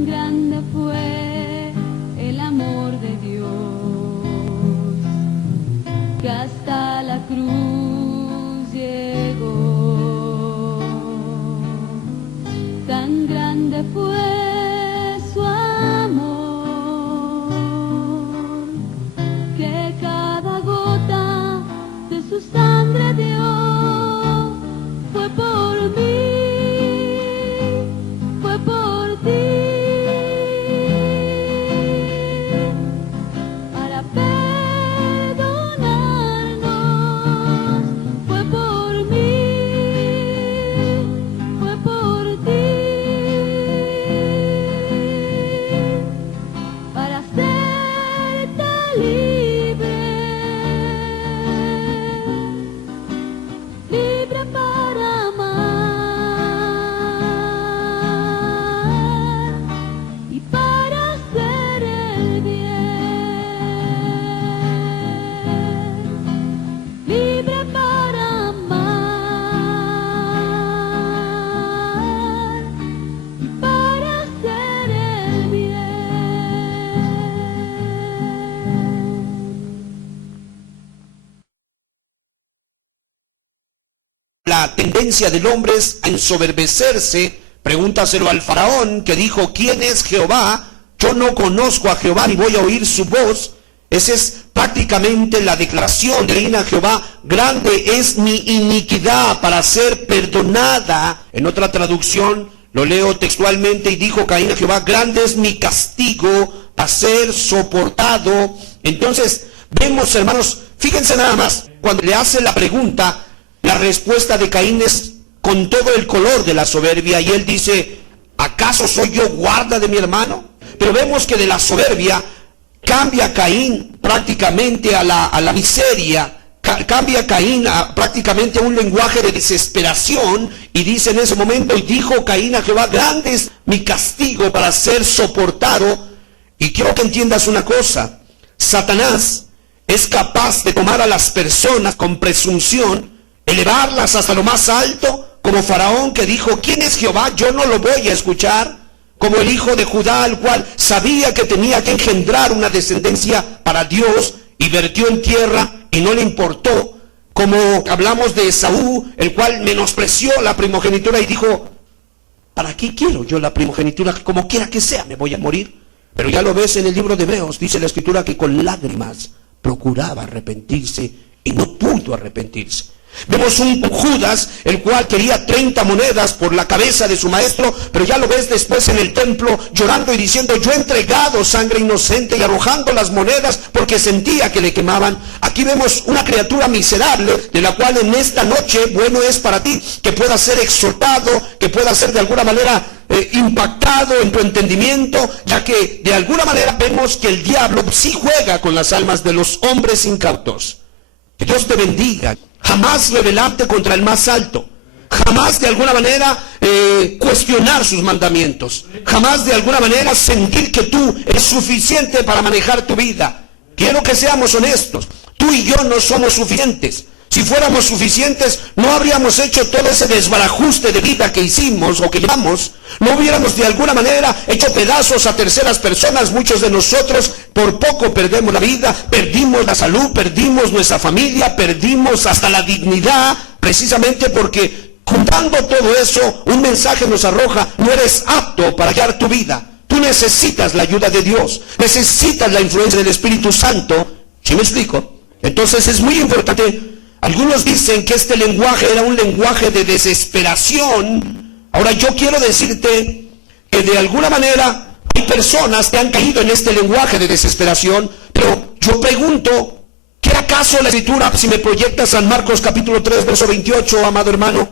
Tan grande fue el amor de Dios, que hasta la cruz llegó. Tan grande fue su amor, que cada gota de su sangre dio. Fue por mí, fue por ti, para perdonarnos. Fue por mí, fue por ti, para hacerte libre, libre para amar y para hacer el bien, libre para amar y para hacer el bien. La tendencia del hombre es a ensoberbecerse. Pregúntaselo al faraón, que dijo: ¿quién es Jehová? Yo no conozco a Jehová ni voy a oír su voz. Esa es prácticamente la declaración de Caín a Jehová: grande es mi iniquidad para ser perdonada. En otra traducción lo leo textualmente: y dijo Caín a Jehová: grande es mi castigo a ser soportado. Entonces vemos, hermanos, fíjense nada más, cuando le hace la pregunta, la respuesta de Caín es con todo el color de la soberbia, y él dice: ¿acaso soy yo guarda de mi hermano? Pero vemos que de la soberbia cambia Caín prácticamente a la miseria, cambia Caín prácticamente a un lenguaje de desesperación, y dice en ese momento: y dijo Caín a Jehová: grande es mi castigo para ser soportado. Y quiero que entiendas una cosa: Satanás es capaz de tomar a las personas con presunción, elevarlas hasta lo más alto, como Faraón, que dijo: ¿quién es Jehová? Yo no lo voy a escuchar. Como el hijo de Judá, el cual sabía que tenía que engendrar una descendencia para Dios, y vertió en tierra y no le importó. Como hablamos de Esaú, el cual menospreció la primogenitura y dijo: ¿para qué quiero yo la primogenitura? Como quiera que sea, me voy a morir. Pero ya lo ves en el libro de Hebreos, dice la Escritura que con lágrimas procuraba arrepentirse y no pudo arrepentirse. Vemos un Judas, el cual quería 30 monedas por la cabeza de su maestro, pero ya lo ves después en el templo llorando y diciendo: yo he entregado sangre inocente, y arrojando las monedas porque sentía que le quemaban. Aquí vemos una criatura miserable, de la cual en esta noche bueno es para ti que pueda ser exhortado, que pueda ser de alguna manera impactado en tu entendimiento, ya que de alguna manera vemos que el diablo sí juega con las almas de los hombres incautos. Que Dios te bendiga. Jamás rebelarte contra el más alto. Jamás de alguna manera cuestionar sus mandamientos. Jamás de alguna manera sentir que tú eres suficiente para manejar tu vida. Quiero que seamos honestos. Tú y yo no somos suficientes. Si fuéramos suficientes, no habríamos hecho todo ese desbarajuste de vida que hicimos o que llevamos. No hubiéramos de alguna manera hecho pedazos a terceras personas. Muchos de nosotros por poco perdemos la vida, perdimos la salud, perdimos nuestra familia, perdimos hasta la dignidad, precisamente porque juntando todo eso, un mensaje nos arroja: no eres apto para hallar tu vida. Tú necesitas la ayuda de Dios, necesitas la influencia del Espíritu Santo. ¿Sí me explico? Entonces es muy importante. Algunos dicen que este lenguaje era un lenguaje de desesperación. Ahora yo quiero decirte que de alguna manera hay personas que han caído en este lenguaje de desesperación, pero yo pregunto: ¿qué acaso la Escritura, si me proyecta San Marcos capítulo 3, verso 28, amado hermano?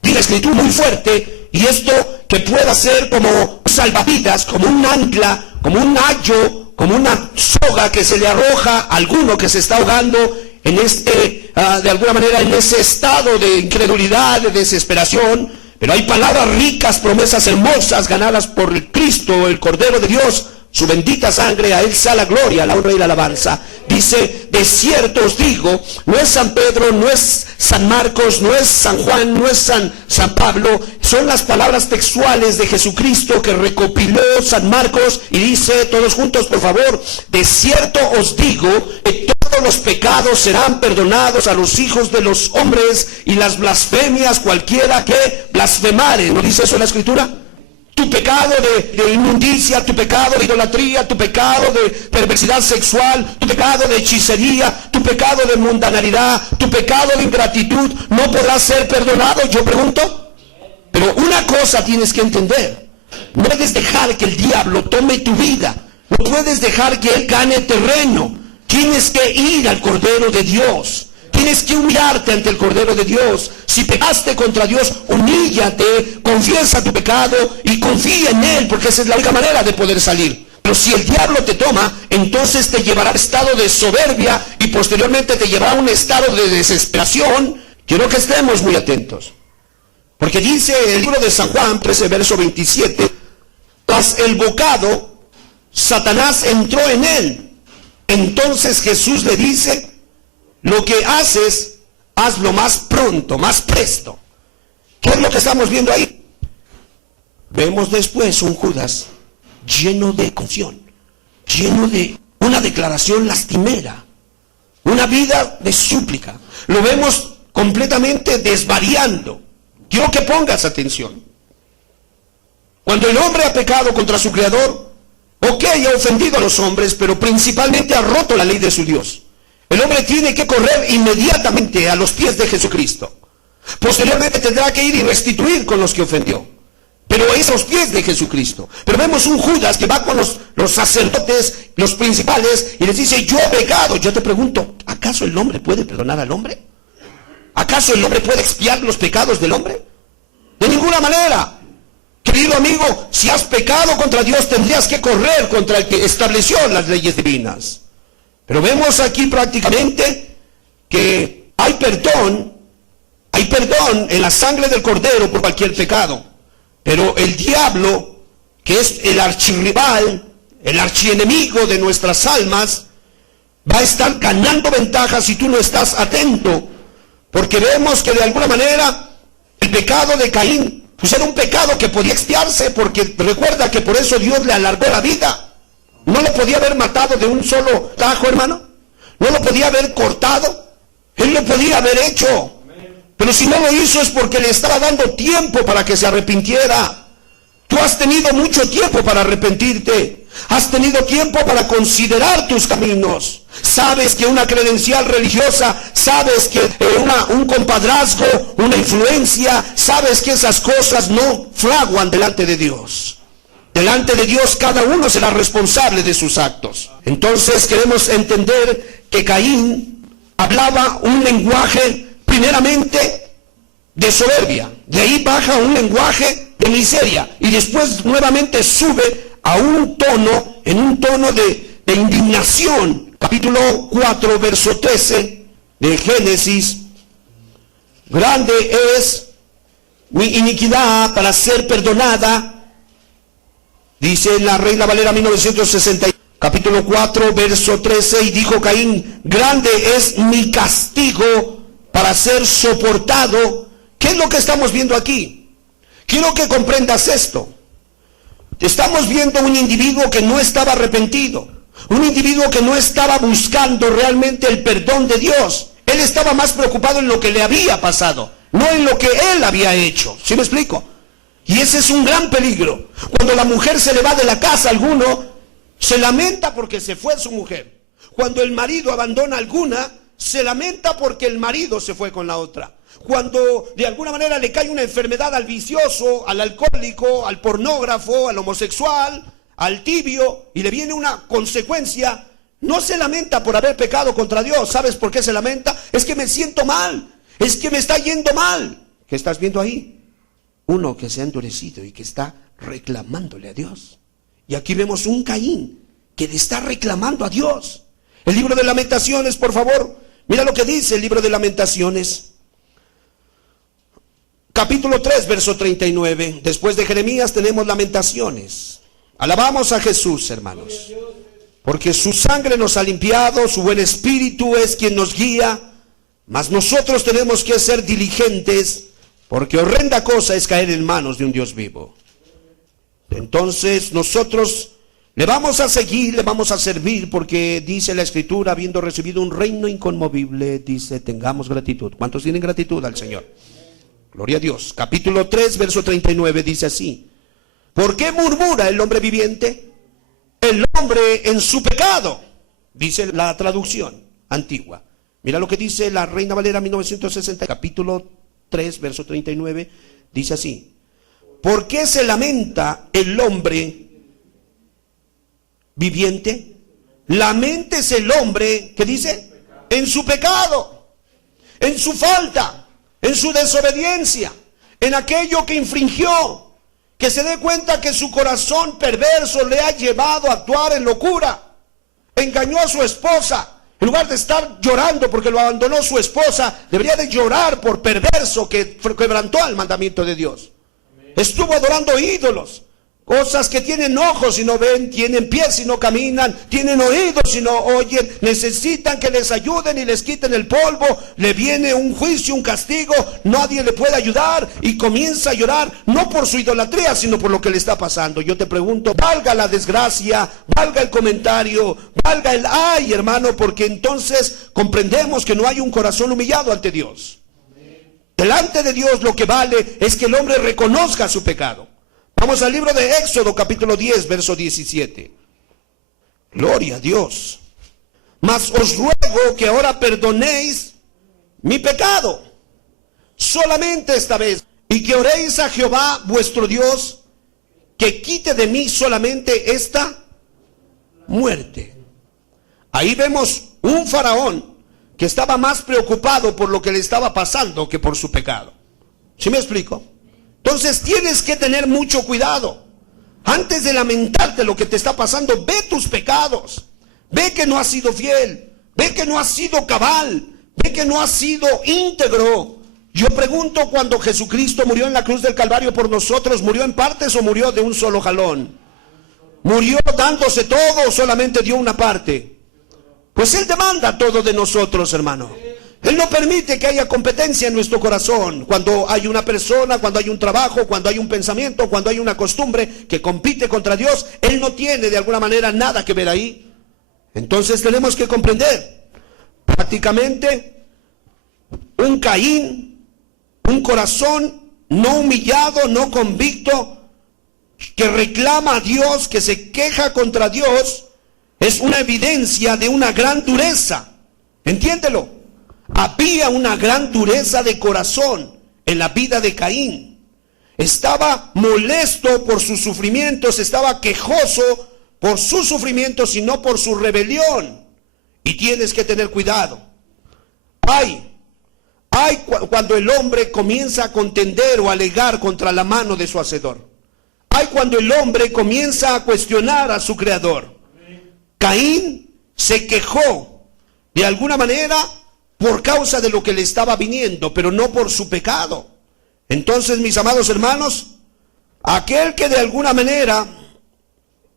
Dice la Escritura muy fuerte, y esto que pueda ser como salvavidas, como un ancla, como un ayo, como una soga que se le arroja a alguno que se está ahogando en de alguna manera en ese estado de incredulidad, de desesperación. Pero hay palabras ricas, promesas hermosas ganadas por el Cristo, el Cordero de Dios, su bendita sangre, a Él sea la gloria, la honra y la alabanza. Dice, de cierto os digo, no es San Pedro, no es San Marcos, no es San Juan, no es San Pablo, son las palabras textuales de Jesucristo que recopiló San Marcos y dice, todos juntos por favor, de cierto os digo que todos los pecados serán perdonados a los hijos de los hombres y las blasfemias cualquiera que blasfemare. ¿No dice eso en la Escritura? Tu pecado de inmundicia, tu pecado de idolatría, tu pecado de perversidad sexual, tu pecado de hechicería, tu pecado de mundanalidad, tu pecado de ingratitud, ¿no podrá ser perdonado? Yo pregunto. Pero una cosa tienes que entender. No puedes dejar que el diablo tome tu vida. No puedes dejar que él gane terreno. Tienes que ir al Cordero de Dios. Tienes que humillarte ante el Cordero de Dios. Si pecaste contra Dios, humíllate, confiesa tu pecado y confía en Él, porque esa es la única manera de poder salir. Pero si el diablo te toma, entonces te llevará a un estado de soberbia y posteriormente te llevará a un estado de desesperación. Quiero que estemos muy atentos. Porque dice el libro de San Juan 13, verso 27, tras el bocado, Satanás entró en él. Entonces Jesús le dice, lo que haces, hazlo más pronto, más presto. ¿Qué es lo que estamos viendo ahí? Vemos después un Judas lleno de confusión, lleno de una declaración lastimera, una vida de súplica. Lo vemos completamente desvariando. Quiero que pongas atención. Cuando el hombre ha pecado contra su Creador, ha ofendido a los hombres, pero principalmente ha roto la ley de su Dios. El hombre tiene que correr inmediatamente a los pies de Jesucristo. Posteriormente tendrá que ir y restituir con los que ofendió. Pero es a los pies de Jesucristo. Pero vemos un Judas que va con los sacerdotes, los principales, y les dice, yo he pecado. Yo te pregunto, ¿acaso el hombre puede perdonar al hombre? ¿Acaso el hombre puede expiar los pecados del hombre? De ninguna manera. Querido amigo, si has pecado contra Dios, tendrías que correr contra el que estableció las leyes divinas. Pero vemos aquí prácticamente que hay perdón en la sangre del Cordero por cualquier pecado. Pero el diablo, que es el archirrival, el archienemigo de nuestras almas, va a estar ganando ventaja si tú no estás atento. Porque vemos que de alguna manera el pecado de Caín, pues era un pecado que podía expiarse, porque recuerda que por eso Dios le alargó la vida. ¿No lo podía haber matado de un solo tajo, hermano? ¿No lo podía haber cortado? Él lo podía haber hecho. Pero si no lo hizo es porque le estaba dando tiempo para que se arrepintiera. Tú has tenido mucho tiempo para arrepentirte. Has tenido tiempo para considerar tus caminos. Sabes que una credencial religiosa, sabes que un compadrazgo, una influencia, sabes que esas cosas no fraguan delante de Dios. Delante de Dios cada uno será responsable de sus actos. Entonces queremos entender que Caín hablaba un lenguaje primeramente de soberbia. De ahí baja un lenguaje de miseria. Y después nuevamente sube a un tono, en un tono de indignación. Capítulo 4, verso 13 de Génesis. Grande es mi iniquidad para ser perdonada. Dice la Reina Valera 1960, capítulo 4, verso 13, y dijo Caín, grande es mi castigo para ser soportado. ¿Qué es lo que estamos viendo aquí? Quiero que comprendas esto. Estamos viendo un individuo que no estaba arrepentido, un individuo que no estaba buscando realmente el perdón de Dios. Él estaba más preocupado en lo que le había pasado, no en lo que él había hecho. ¿Sí me explico? Y ese es un gran peligro. Cuando la mujer se le va de la casa, alguno se lamenta porque se fue su mujer. Cuando el marido abandona a alguna, se lamenta porque el marido se fue con la otra. Cuando de alguna manera le cae una enfermedad al vicioso, al alcohólico, al pornógrafo, al homosexual, al tibio, y le viene una consecuencia, no se lamenta por haber pecado contra Dios. ¿Sabes por qué se lamenta? Es que me siento mal, es que me está yendo mal. ¿Qué estás viendo ahí? Uno que se ha endurecido y que está reclamándole a Dios. Y aquí vemos un Caín que le está reclamando a Dios. El libro de Lamentaciones, por favor, mira lo que dice el libro de Lamentaciones. Capítulo 3, verso 39. Después de Jeremías tenemos Lamentaciones. Alabamos a Jesús, hermanos, porque su sangre nos ha limpiado, su buen espíritu es quien nos guía, mas nosotros tenemos que ser diligentes, porque horrenda cosa es caer en manos de un Dios vivo. Entonces nosotros le vamos a seguir, le vamos a servir, porque dice la Escritura, habiendo recibido un reino inconmovible, dice, tengamos gratitud. ¿Cuántos tienen gratitud al Señor? Gloria a Dios. Capítulo 3, verso 39 dice así: ¿por qué murmura el hombre viviente? El hombre en su pecado, dice la traducción antigua. Mira lo que dice la Reina Valera 1960, capítulo 3, verso 39, dice así: ¿por qué se lamenta el hombre viviente? Laméntese el hombre, ¿qué dice? En su pecado, en su falta, en su desobediencia, en aquello que infringió. Que se dé cuenta que su corazón perverso le ha llevado a actuar en locura. Engañó a su esposa. En lugar de estar llorando porque lo abandonó su esposa, debería de llorar por perverso que quebrantó el mandamiento de Dios. Estuvo adorando ídolos. Cosas que tienen ojos y no ven, tienen pies y no caminan, tienen oídos y no oyen, necesitan que les ayuden y les quiten el polvo, le viene un juicio, un castigo, nadie le puede ayudar y comienza a llorar, no por su idolatría, sino por lo que le está pasando. Yo te pregunto, valga la desgracia, valga el comentario, valga el ay, hermano, porque entonces comprendemos que no hay un corazón humillado ante Dios. Delante de Dios lo que vale es que el hombre reconozca su pecado. Vamos al libro de Éxodo, capítulo 10, verso 17. Gloria a Dios. Mas os ruego que ahora perdonéis mi pecado, solamente esta vez, y que oréis a Jehová vuestro Dios, que quite de mí solamente esta muerte. Ahí vemos un faraón que estaba más preocupado por lo que le estaba pasando que por su pecado. ¿Sí me explico? Entonces tienes que tener mucho cuidado. Antes de lamentarte lo que te está pasando, ve tus pecados. Ve que no has sido fiel. Ve que no has sido cabal. Ve que no has sido íntegro. Yo pregunto, cuando Jesucristo murió en la cruz del Calvario por nosotros, ¿murió en partes o murió de un solo jalón? ¿Murió dándose todo o solamente dio una parte? Pues Él demanda todo de nosotros, hermano. Él no permite que haya competencia en nuestro corazón. Cuando hay una persona, cuando hay un trabajo, cuando hay un pensamiento, cuando hay una costumbre que compite contra Dios, Él no tiene de alguna manera nada que ver ahí. Entonces tenemos que comprender, prácticamente, un Caín, un corazón no humillado, no convicto, que reclama a Dios, que se queja contra Dios, es una evidencia de una gran dureza. Entiéndelo. Había una gran dureza de corazón en la vida de Caín. Estaba molesto por sus sufrimientos, estaba quejoso por sus sufrimientos y no por su rebelión. Y tienes que tener cuidado. Cuando el hombre comienza a contender o a alegar contra la mano de su hacedor. Hay cuando el hombre comienza a cuestionar a su creador. Caín se quejó de alguna manera por causa de lo que le estaba viniendo, pero no por su pecado. Entonces, mis amados hermanos, aquel que de alguna manera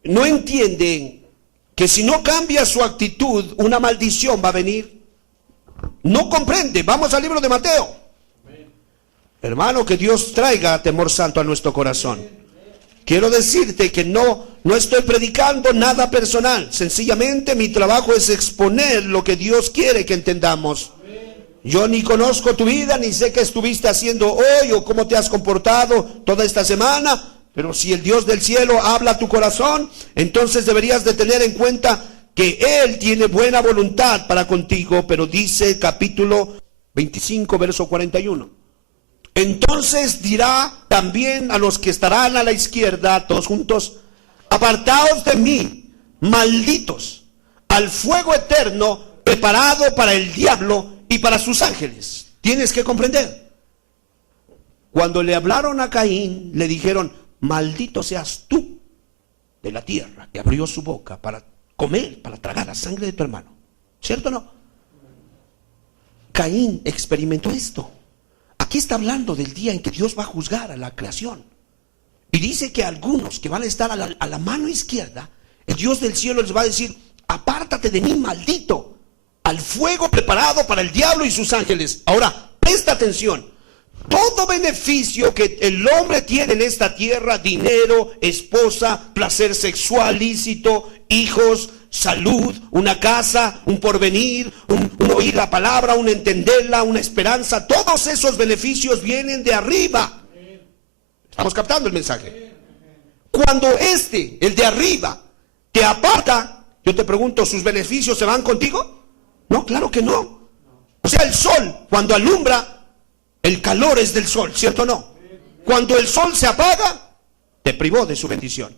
no entiende que si no cambia su actitud, una maldición va a venir, no comprende. Vamos al libro de Mateo. Hermano, que Dios traiga temor santo a nuestro corazón. Quiero decirte que no estoy predicando nada personal. Sencillamente mi trabajo es exponer lo que Dios quiere que entendamos. Yo ni conozco tu vida, ni sé qué estuviste haciendo hoy o cómo te has comportado toda esta semana. Pero si el Dios del cielo habla a tu corazón, entonces deberías de tener en cuenta que Él tiene buena voluntad para contigo. Pero dice capítulo 25, verso 41. Entonces dirá también a los que estarán a la izquierda, todos juntos: apartaos de mí, malditos, al fuego eterno preparado para el diablo y para sus ángeles. Tienes que comprender. Cuando le hablaron a Caín, le dijeron: maldito seas tú de la tierra, que abrió su boca para comer, para tragar la sangre de tu hermano. ¿Cierto o no? Caín experimentó esto. Aquí está hablando del día en que Dios va a juzgar a la creación. Y dice que algunos que van a estar a la mano izquierda, el Dios del cielo les va a decir: apártate de mí, maldito, al fuego preparado para el diablo y sus ángeles. Ahora, presta atención. Todo beneficio que el hombre tiene en esta tierra, dinero, esposa, placer sexual lícito, hijos, salud, una casa, un porvenir, un oír la palabra, un entenderla, una esperanza, todos esos beneficios vienen de arriba. ¿Estamos captando el mensaje? Cuando el de arriba, te aparta, yo te pregunto, ¿sus beneficios se van contigo? No, claro que no. O sea, el sol, cuando alumbra, el calor es del sol, ¿cierto o no? Cuando el sol se apaga, te privó de su bendición.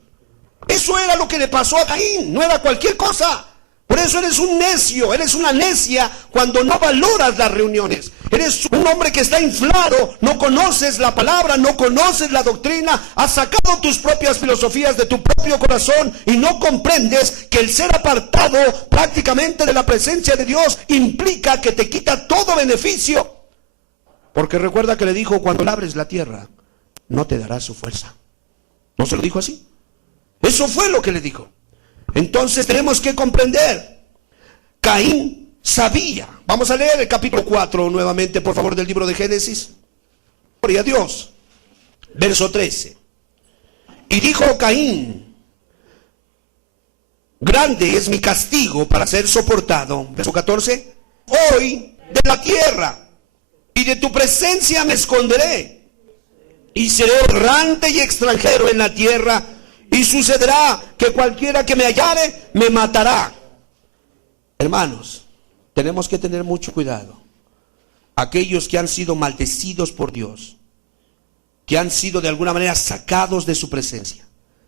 Eso era lo que le pasó a Caín, no era cualquier cosa. Por eso eres un necio, eres una necia cuando no valoras las reuniones. Eres un hombre que está inflado, no conoces la palabra, no conoces la doctrina, has sacado tus propias filosofías de tu propio corazón y no comprendes que el ser apartado prácticamente de la presencia de Dios implica que te quita todo beneficio. Porque recuerda que le dijo: cuando labres la tierra, no te dará su fuerza. ¿No se lo dijo así? Eso fue lo que le dijo. Entonces tenemos que comprender. Caín sabía. Vamos a leer el capítulo 4 nuevamente, por favor, del libro de Génesis. Gloria a Dios. Verso 13. Y dijo Caín: grande es mi castigo para ser soportado. Verso 14. Hoy de la tierra y de tu presencia me esconderé, y seré errante y extranjero en la tierra. Y sucederá que cualquiera que me hallare me matará. Hermanos, tenemos que tener mucho cuidado. Aquellos que han sido maldecidos por Dios, que han sido de alguna manera sacados de su presencia,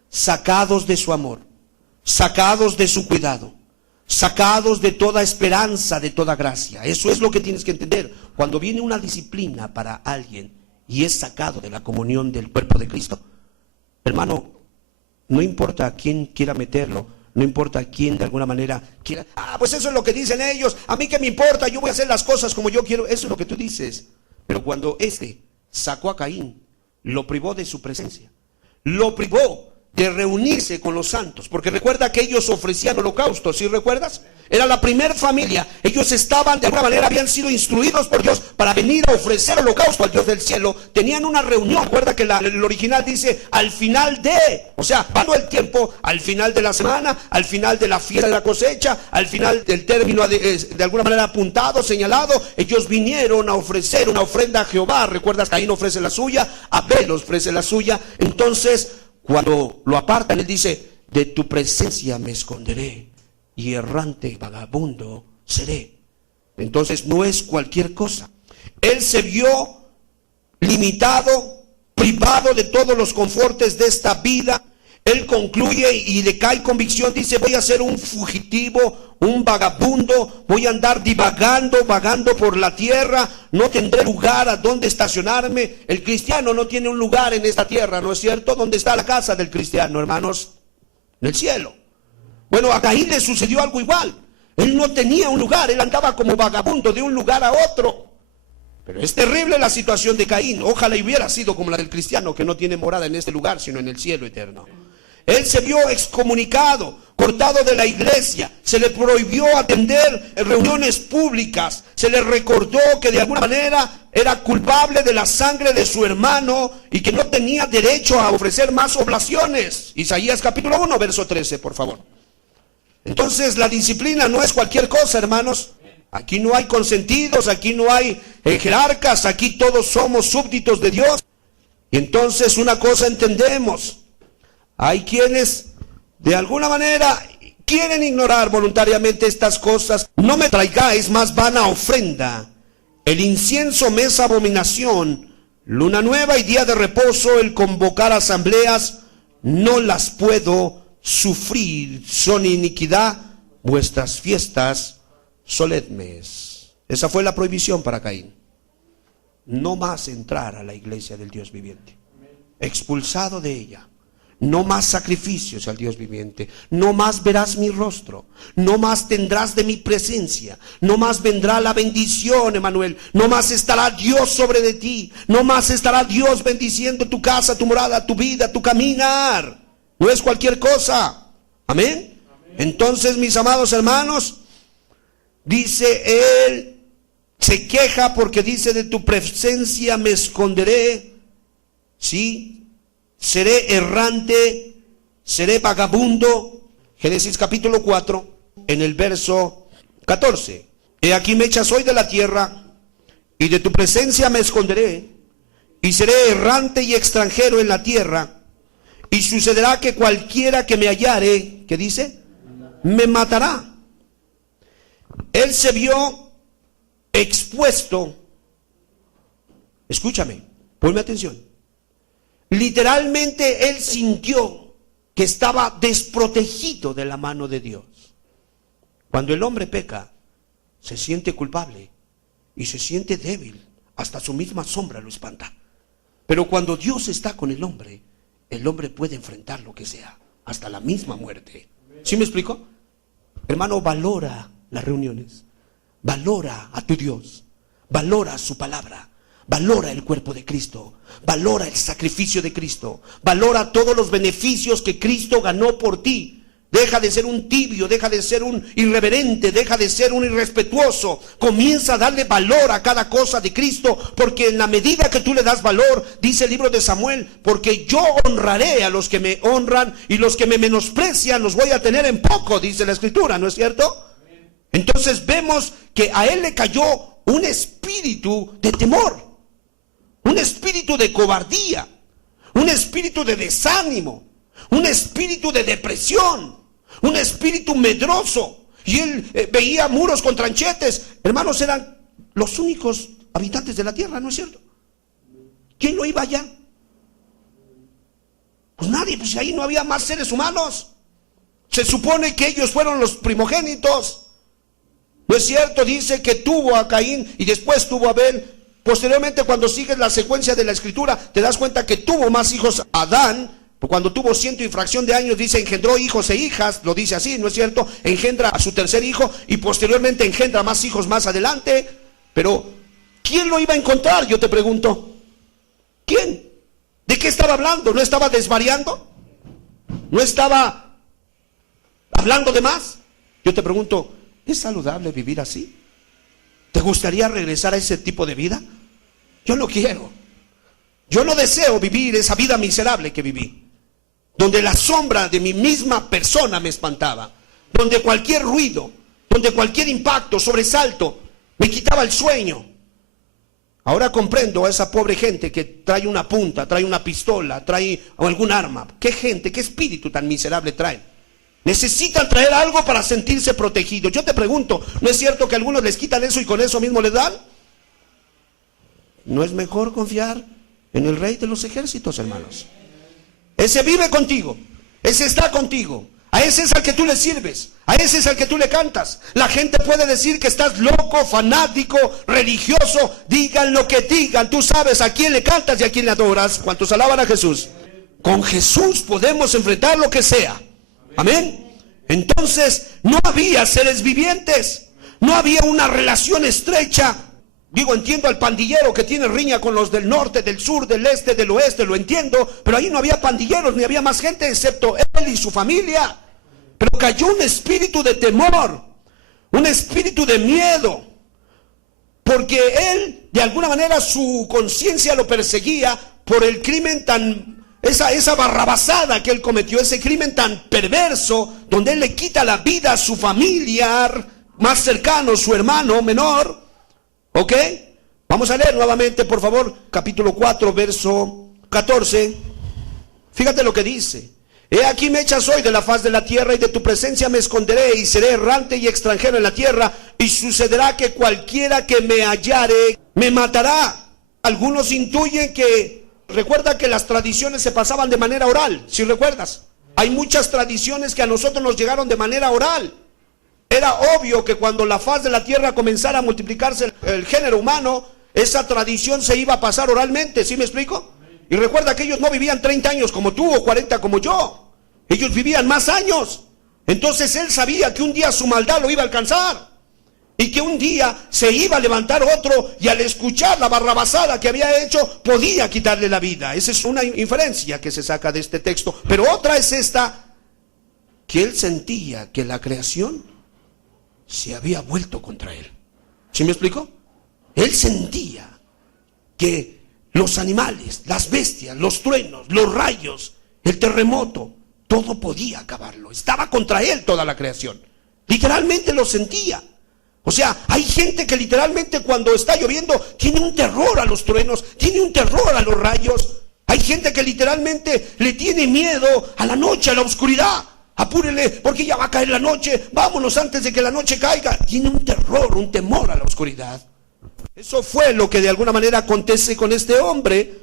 sacados de su amor, sacados de su cuidado, sacados de toda esperanza, de toda gracia. Eso es lo que tienes que entender. Cuando viene una disciplina para alguien y es sacado de la comunión del cuerpo de Cristo, hermano, no importa a quién quiera meterlo, no importa a quién de alguna manera quiera: pues eso es lo que dicen ellos, a mí qué me importa, yo voy a hacer las cosas como yo quiero. Eso es lo que tú dices. Pero cuando sacó a Caín, lo privó de su presencia, lo privó de reunirse con los santos, porque recuerda que ellos ofrecían holocaustos, ¿sí recuerdas? Era la primer familia, ellos estaban de alguna manera, habían sido instruidos por Dios para venir a ofrecer holocausto al Dios del cielo. Tenían una reunión, recuerda que el original dice al final o sea, pasó el tiempo, al final de la semana, al final de la fiesta de la cosecha, al final del término de alguna manera apuntado, señalado, ellos vinieron a ofrecer una ofrenda a Jehová. Recuerdas, Caín ofrece la suya, Abel ofrece la suya. Entonces, cuando lo apartan, él dice: de tu presencia me esconderé, y errante vagabundo seré. Entonces no es cualquier cosa. Él se vio limitado, privado de todos los confortes de esta vida. Él concluye y le cae convicción, dice: voy a ser un fugitivo, un vagabundo, voy a andar vagando por la tierra, no tendré lugar a donde estacionarme. El cristiano no tiene un lugar en esta tierra, ¿no es cierto? ¿Dónde está la casa del cristiano, hermanos? En el cielo. Bueno, a Caín le sucedió algo igual. Él no tenía un lugar, él andaba como vagabundo de un lugar a otro. Pero es terrible la situación de Caín. Ojalá hubiera sido como la del cristiano, que no tiene morada en este lugar, sino en el cielo eterno. Él se vio excomunicado, cortado de la iglesia, se le prohibió atender reuniones públicas, se le recordó que de alguna manera era culpable de la sangre de su hermano y que no tenía derecho a ofrecer más oblaciones. Isaías capítulo 1, verso 13, por favor. Entonces la disciplina no es cualquier cosa, hermanos. Aquí no hay consentidos, aquí no hay jerarcas, aquí todos somos súbditos de Dios. Y entonces una cosa entendemos: hay quienes de alguna manera quieren ignorar voluntariamente estas cosas. No me traigáis más vana ofrenda. El incienso me es abominación. Luna nueva y día de reposo, el convocar asambleas, no las puedo sufrir. Son iniquidad vuestras fiestas solemnes. Esa fue la prohibición para Caín. No más entrar a la iglesia del Dios viviente. Expulsado de ella. No más sacrificios al Dios viviente. No más verás mi rostro. No más tendrás de mi presencia. No más vendrá la bendición, Emanuel. No más estará Dios sobre de ti. No más estará Dios bendiciendo tu casa, tu morada, tu vida, tu caminar. No es cualquier cosa. Amén. Entonces, mis amados hermanos, dice él, se queja porque dice: de tu presencia me esconderé. ¿Sí? Seré errante, seré vagabundo. Génesis capítulo 4, en el verso 14. He aquí me echas hoy de la tierra, y de tu presencia me esconderé, y seré errante y extranjero en la tierra, y sucederá que cualquiera que me hallare, ¿qué dice? Me matará. Él se vio expuesto. Escúchame, ponme atención. Literalmente él sintió que estaba desprotegido de la mano de Dios. Cuando el hombre peca, se siente culpable y se siente débil, hasta su misma sombra lo espanta. Pero cuando Dios está con el hombre puede enfrentar lo que sea, hasta la misma muerte. ¿Sí me explico? Hermano, valora las reuniones, valora a tu Dios, valora su palabra, valora el cuerpo de Cristo, valora el sacrificio de Cristo, valora todos los beneficios que Cristo ganó por ti. Deja de ser un tibio, deja de ser un irreverente, deja de ser un irrespetuoso. Comienza a darle valor a cada cosa de Cristo, porque en la medida que tú le das valor, dice el libro de Samuel, porque yo honraré a los que me honran y los que me menosprecian los voy a tener en poco, dice la Escritura, ¿no es cierto? Entonces vemos que a él le cayó un espíritu de temor, un espíritu de cobardía, un espíritu de desánimo, un espíritu de depresión, un espíritu medroso. Y él veía muros con tranchetes. Hermanos, eran los únicos habitantes de la tierra, ¿no es cierto? ¿Quién lo iba allá? Pues nadie, pues ahí no había más seres humanos. Se supone que ellos fueron los primogénitos. ¿No es cierto? Dice que tuvo a Caín y después tuvo a Abel. Posteriormente, cuando sigues la secuencia de la Escritura, te das cuenta que tuvo más hijos Adán. Cuando tuvo 100 y fracción de años, dice, engendró hijos e hijas, lo dice así, ¿no es cierto? Engendra a su tercer hijo y posteriormente engendra más hijos más adelante. Pero, ¿quién lo iba a encontrar? Yo te pregunto. ¿Quién? ¿De qué estaba hablando? ¿No estaba desvariando? ¿No estaba hablando de más? Yo te pregunto, ¿es saludable vivir así? ¿Te gustaría regresar a ese tipo de vida? Yo no quiero. Yo no deseo vivir esa vida miserable que viví, donde la sombra de mi misma persona me espantaba, donde cualquier ruido, donde cualquier impacto, sobresalto, me quitaba el sueño. Ahora comprendo a esa pobre gente que trae una punta, trae una pistola, trae algún arma. ¿Qué gente, qué espíritu tan miserable traen? Necesitan traer algo para sentirse protegidos. Yo te pregunto, ¿no es cierto que a algunos les quitan eso y con eso mismo les dan? ¿No es mejor confiar en el Rey de los ejércitos, hermanos? Ese vive contigo, ese está contigo, a ese es al que tú le sirves, a ese es al que tú le cantas. La gente puede decir que estás loco, fanático, religioso, digan lo que digan, tú sabes a quién le cantas y a quién le adoras. ¿Cuántos alaban a Jesús? Con Jesús podemos enfrentar lo que sea. Amén. Entonces no había seres vivientes, no había una relación estrecha. Digo, entiendo al pandillero que tiene riña con los del norte, del sur, del este, del oeste, lo entiendo, pero ahí no había pandilleros, ni había más gente excepto él y su familia. Pero cayó un espíritu de temor, un espíritu de miedo, porque él, de alguna manera, su conciencia lo perseguía por el crimen esa barrabasada que él cometió, ese crimen tan perverso, donde él le quita la vida a su familiar más cercano, su hermano menor. ¿Ok? Vamos a leer nuevamente, por favor, capítulo 4, verso 14. Fíjate lo que dice. He aquí me echas hoy de la faz de la tierra, y de tu presencia me esconderé, y seré errante y extranjero en la tierra, y sucederá que cualquiera que me hallare me matará. Algunos intuyen que, recuerda que las tradiciones se pasaban de manera oral, si recuerdas. Hay muchas tradiciones que a nosotros nos llegaron de manera oral. Era obvio que cuando la faz de la tierra comenzara a multiplicarse el género humano, esa tradición se iba a pasar oralmente, ¿sí me explico? Y recuerda que ellos no vivían 30 años como tú o 40 como yo. Ellos vivían más años. Entonces él sabía que un día su maldad lo iba a alcanzar. Y que un día se iba a levantar otro y al escuchar la barrabasada que había hecho, podía quitarle la vida. Esa es una inferencia que se saca de este texto. Pero otra es esta, que él sentía que la creación se había vuelto contra él. ¿Sí me explico? Él sentía que los animales, las bestias, los truenos, los rayos, el terremoto, todo podía acabarlo. Estaba contra él toda la creación. Literalmente lo sentía. O sea, hay gente que literalmente cuando está lloviendo tiene un terror a los truenos, tiene un terror a los rayos. Hay gente que literalmente le tiene miedo a la noche, a la oscuridad. Apúrele, porque ya va a caer la noche, vámonos antes de que la noche caiga. Tiene un terror, un temor a la oscuridad. Eso fue lo que de alguna manera acontece con este hombre.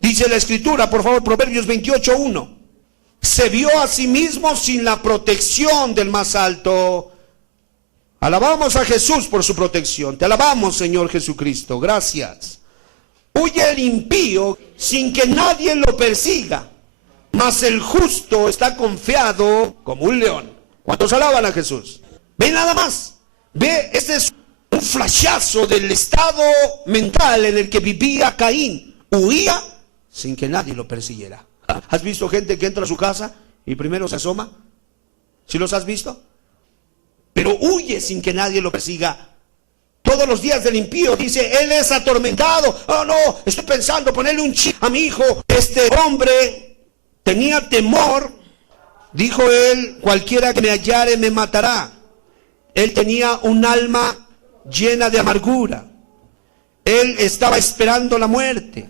Dice la Escritura, por favor, Proverbios 28:1. Se vio a sí mismo sin la protección del más alto. Alabamos a Jesús por su protección. Te alabamos, Señor Jesucristo. Gracias. Huye el impío sin que nadie lo persiga, mas el justo está confiado como un león. ¿Cuántos alaban a Jesús? Ve nada más. Ve, este es un flashazo del estado mental en el que vivía Caín. Huía sin que nadie lo persiguiera. ¿Has visto gente que entra a su casa y primero se asoma? ¿Sí los has visto? Pero huye sin que nadie lo persiga. Todos los días del impío dice, él es atormentado. Oh no, estoy pensando ponerle un chip a mi hijo. Este hombre tenía temor. Dijo él, cualquiera que me hallare me matará. Él tenía un alma llena de amargura. Él estaba esperando la muerte.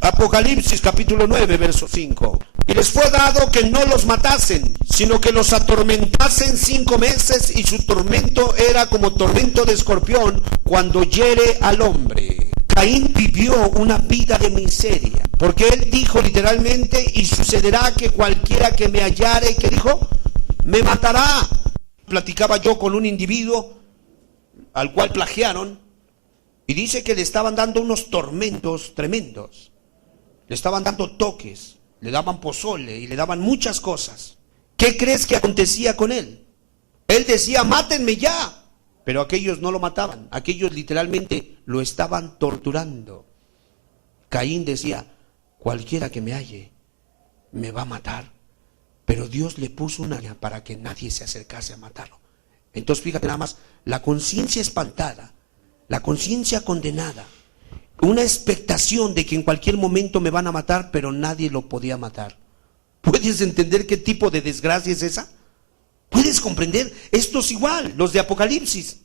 Apocalipsis capítulo 9, verso 5. Y les fue dado que no los matasen, sino que los atormentasen 5 meses, y su tormento era como tormento de escorpión cuando hiere al hombre. Caín vivió una vida de miseria, porque él dijo literalmente, y sucederá que cualquiera que me hallare, ¿qué dijo? Me matará. Platicaba yo con un individuo al cual plagiaron, y dice que le estaban dando unos tormentos tremendos. Le estaban dando toques, le daban pozole y le daban muchas cosas. ¿Qué crees que acontecía con él? Él decía, mátenme ya. Pero aquellos no lo mataban, aquellos literalmente lo estaban torturando. Caín decía, cualquiera que me halle me va a matar. Pero Dios le puso una para que nadie se acercase a matarlo. Entonces fíjate nada más, la conciencia espantada, la conciencia condenada, una expectación de que en cualquier momento me van a matar, pero nadie lo podía matar. ¿Puedes entender qué tipo de desgracia es esa? ¿Puedes comprender? Esto es igual, los de Apocalipsis,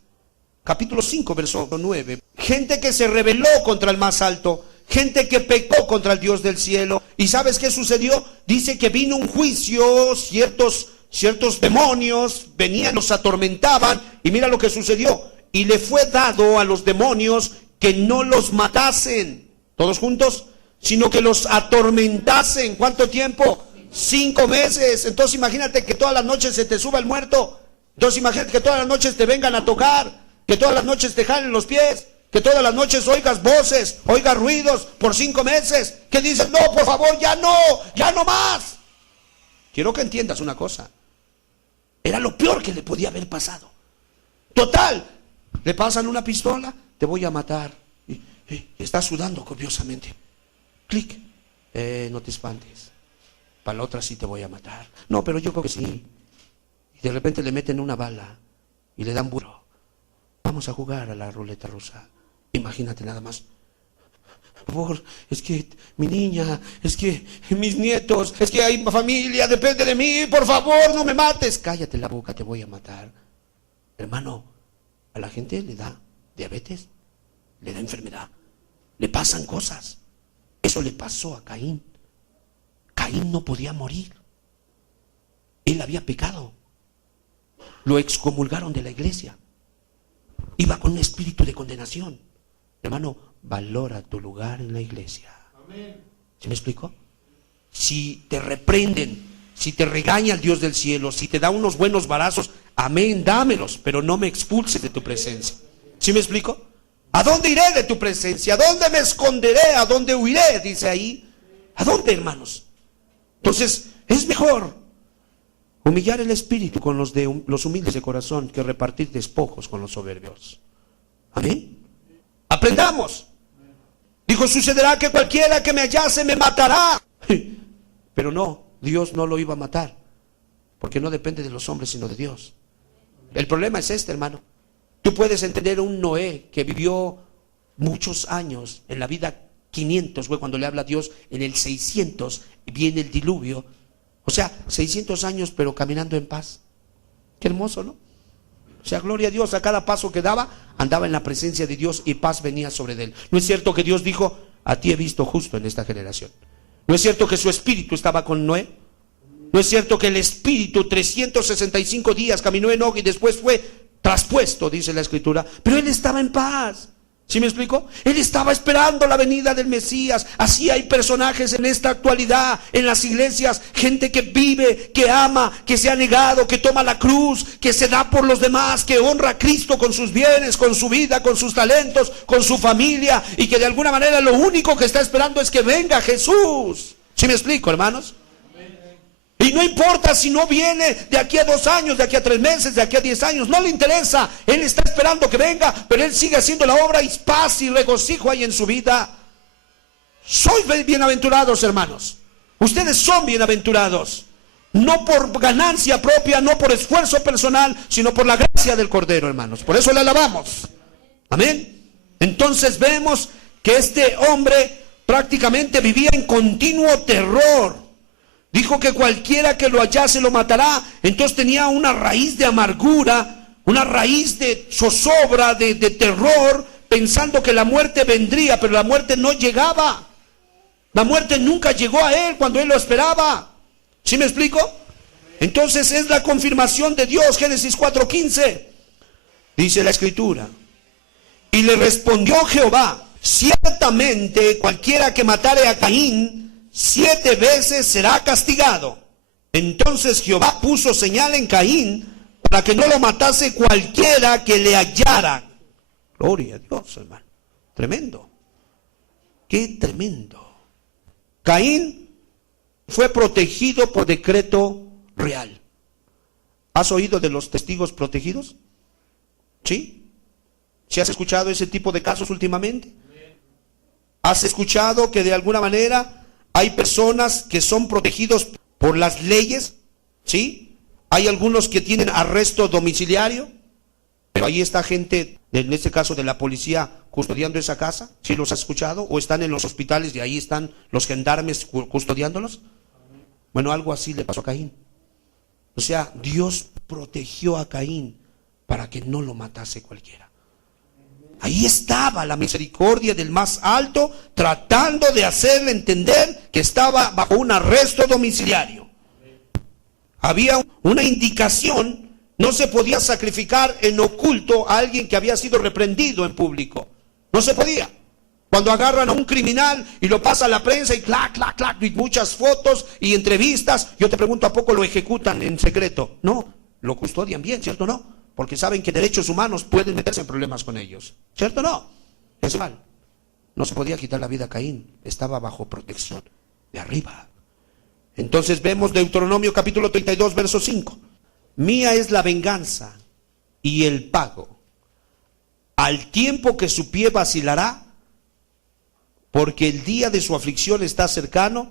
capítulo 5, verso 9. Gente que se rebeló contra el más alto, gente que pecó contra el Dios del cielo. ¿Y sabes qué sucedió? Dice que vino un juicio, ciertos demonios venían, los atormentaban, y mira lo que sucedió. Y le fue dado a los demonios que no los matasen, todos juntos, sino que los atormentasen. ¿Cuánto tiempo? 5 meses. Entonces imagínate que todas las noches se te suba el muerto. Entonces imagínate que todas las noches te vengan a tocar, que todas las noches te jalen los pies, que todas las noches oigas voces, oigas ruidos por 5 meses, que dices, no, por favor, ya no más. Quiero que entiendas una cosa. Era lo peor que le podía haber pasado. Total, le pasan una pistola, te voy a matar. Y está sudando copiosamente. Clic. No te espantes. Para la otra sí te voy a matar. No, pero yo creo que sí. Y de repente le meten una bala y le dan burro. Vamos a jugar a la ruleta rusa. Imagínate nada más. Por favor, es que mi niña, es que mis nietos, es que hay familia, depende de mí. Por favor, no me mates. Cállate la boca, te voy a matar. Hermano, a la gente le da diabetes, le da enfermedad, le pasan cosas. Eso le pasó a Caín. Caín no podía morir. Él había pecado. Lo excomulgaron de la iglesia. Iba con un espíritu de condenación. Hermano, valora tu lugar en la iglesia. ¿Se me explicó? Si te reprenden, si te regaña el Dios del cielo, si te da unos buenos varazos, amén, dámelos, pero no me expulses de tu presencia. ¿Sí me explico? ¿A dónde iré de tu presencia? ¿A dónde me esconderé? ¿A dónde huiré? Dice ahí. ¿A dónde, hermanos? Entonces, es mejor humillar el espíritu con los humildes de corazón que repartir despojos con los soberbios. Amén. Aprendamos. Dijo, sucederá que cualquiera que me hallase me matará. Pero no, Dios no lo iba a matar, porque no depende de los hombres sino de Dios. El problema es este, hermano. Tú puedes entender un Noé que vivió muchos años. En la vida 500 fue cuando le habla a Dios. En el 600 viene el diluvio. O sea, 600 años pero caminando en paz. Qué hermoso, ¿no? O sea, gloria a Dios, a cada paso que daba, andaba en la presencia de Dios y paz venía sobre él. ¿No es cierto que Dios dijo, a ti he visto justo en esta generación? ¿No es cierto que su espíritu estaba con Noé? ¿No es cierto que el espíritu 365 días caminó en Enoch y después fue traspuesto, dice la escritura? Pero él estaba en paz. ¿Sí me explico? Él estaba esperando la venida del Mesías. Así hay personajes en esta actualidad, en las iglesias, gente que vive, que ama, que se ha negado, que toma la cruz, que se da por los demás, que honra a Cristo con sus bienes, con su vida, con sus talentos, con su familia, y que de alguna manera lo único que está esperando es que venga Jesús. ¿Sí me explico, hermanos? Y no importa si no viene de aquí a 2 años, de aquí a 3 meses, de aquí a 10 años, no le interesa. Él está esperando que venga, pero él sigue haciendo la obra y paz y regocijo hay en su vida. Sois bienaventurados, hermanos. Ustedes son bienaventurados. No por ganancia propia, no por esfuerzo personal, sino por la gracia del Cordero, hermanos. Por eso le alabamos. Amén. Entonces vemos que este hombre prácticamente vivía en continuo terror. Dijo que cualquiera que lo hallase lo matará. Entonces tenía una raíz de amargura, una raíz de zozobra, de terror, pensando que la muerte vendría, pero la muerte no llegaba. La muerte nunca llegó a él cuando él lo esperaba. ¿Sí me explico? Entonces es la confirmación de Dios. Génesis 4:15 dice la escritura: y le respondió Jehová, ciertamente cualquiera que matare a Caín 7 veces será castigado. Entonces Jehová puso señal en Caín para que no lo matase cualquiera que le hallara. Gloria a Dios, hermano. Tremendo. Qué tremendo. Caín fue protegido por decreto real. ¿Has oído de los testigos protegidos? ¿Sí? ¿Sí has escuchado ese tipo de casos últimamente? ¿Has escuchado que de alguna manera hay personas que son protegidos por las leyes? ¿Sí? Hay algunos que tienen arresto domiciliario, pero ahí está gente, en este caso de la policía, custodiando esa casa. ¿Sí los has escuchado? ¿O están en los hospitales y ahí están los gendarmes custodiándolos? Bueno, algo así le pasó a Caín. O sea, Dios protegió a Caín para que no lo matase cualquiera. Ahí estaba la misericordia del más alto, tratando de hacerle entender que estaba bajo un arresto domiciliario. Había una indicación, no se podía sacrificar en oculto a alguien que había sido reprendido en público. No se podía. Cuando agarran a un criminal y lo pasa a la prensa y clac, clac, clac, y muchas fotos y entrevistas, yo te pregunto, ¿a poco lo ejecutan en secreto? No, lo custodian bien, ¿cierto o no? Porque saben que derechos humanos pueden meterse en problemas con ellos. ¿Cierto o no? Es mal. No se podía quitar la vida a Caín. Estaba bajo protección de arriba. Entonces vemos Deuteronomio capítulo 32, verso 5. Mía es la venganza y el pago. Al tiempo que su pie vacilará, porque el día de su aflicción está cercano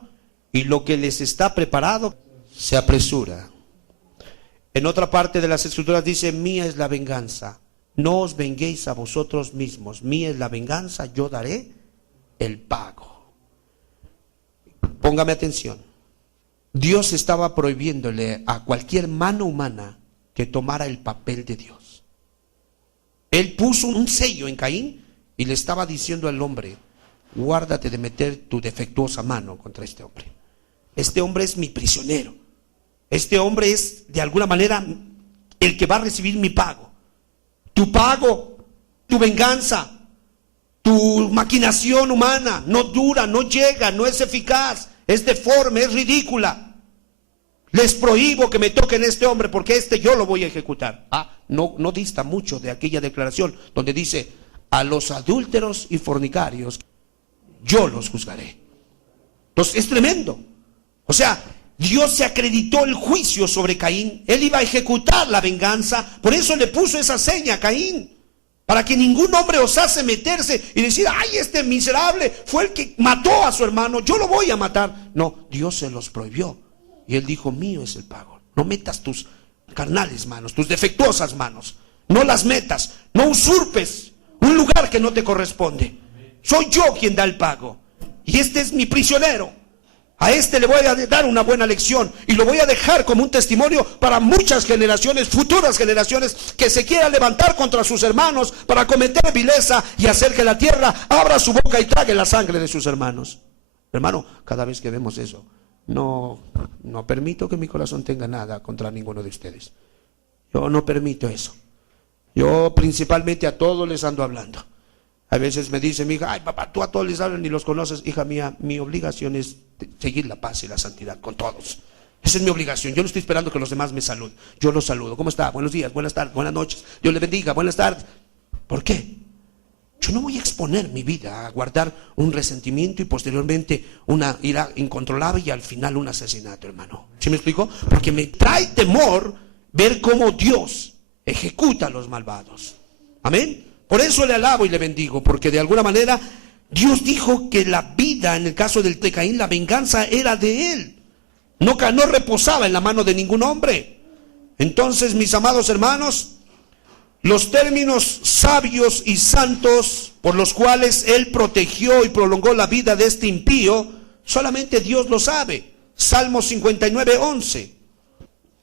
y lo que les está preparado se apresura. En otra parte de las escrituras dice, mía es la venganza, no os venguéis a vosotros mismos, mía es la venganza, yo daré el pago. Póngame atención, Dios estaba prohibiéndole a cualquier mano humana que tomara el papel de Dios. Él puso un sello en Caín y le estaba diciendo al hombre, guárdate de meter tu defectuosa mano contra este hombre. Este hombre es mi prisionero. Este hombre es de alguna manera el que va a recibir mi pago. Tu pago, tu venganza, tu maquinación humana no dura, no llega, no es eficaz, es deforme, es ridícula. Les prohíbo que me toquen este hombre porque yo lo voy a ejecutar. No dista mucho de aquella declaración donde dice, a los adúlteros y fornicarios yo los juzgaré. Entonces es tremendo. O sea, Dios se acreditó el juicio sobre Caín. Él iba a ejecutar la venganza. Por eso le puso esa seña a Caín. Para que ningún hombre osase meterse y decir, ay, este miserable fue el que mató a su hermano, yo lo voy a matar. No, Dios se los prohibió. Y él dijo, mío es el pago. No metas tus carnales manos, tus defectuosas manos. No las metas, no usurpes un lugar que no te corresponde. Soy yo quien da el pago. Y este es mi prisionero. A este le voy a dar una buena lección y lo voy a dejar como un testimonio para muchas generaciones, futuras generaciones, que se quieran levantar contra sus hermanos para cometer vileza y hacer que la tierra abra su boca y trague la sangre de sus hermanos. Hermano, cada vez que vemos eso, no permito que mi corazón tenga nada contra ninguno de ustedes. Yo no permito eso. Yo principalmente a todos les ando hablando. A veces me dice mi hija, ay papá, tú a todos les hablas ni los conoces. Hija mía, mi obligación es seguir la paz y la santidad con todos. Esa es mi obligación. Yo no estoy esperando que los demás me saluden. Yo los saludo. ¿Cómo está? Buenos días, buenas tardes, buenas noches. Dios le bendiga, buenas tardes. ¿Por qué? Yo no voy a exponer mi vida a guardar un resentimiento y posteriormente una ira incontrolable y al final un asesinato, hermano. ¿Sí me explico? Porque me trae temor ver cómo Dios ejecuta a los malvados. Amén. Por eso le alabo y le bendigo, porque de alguna manera Dios dijo que la vida, en el caso del de Caín, la venganza era de él. No reposaba en la mano de ningún hombre. Entonces, mis amados hermanos, los términos sabios y santos por los cuales él protegió y prolongó la vida de este impío, solamente Dios lo sabe. Salmo 59:11.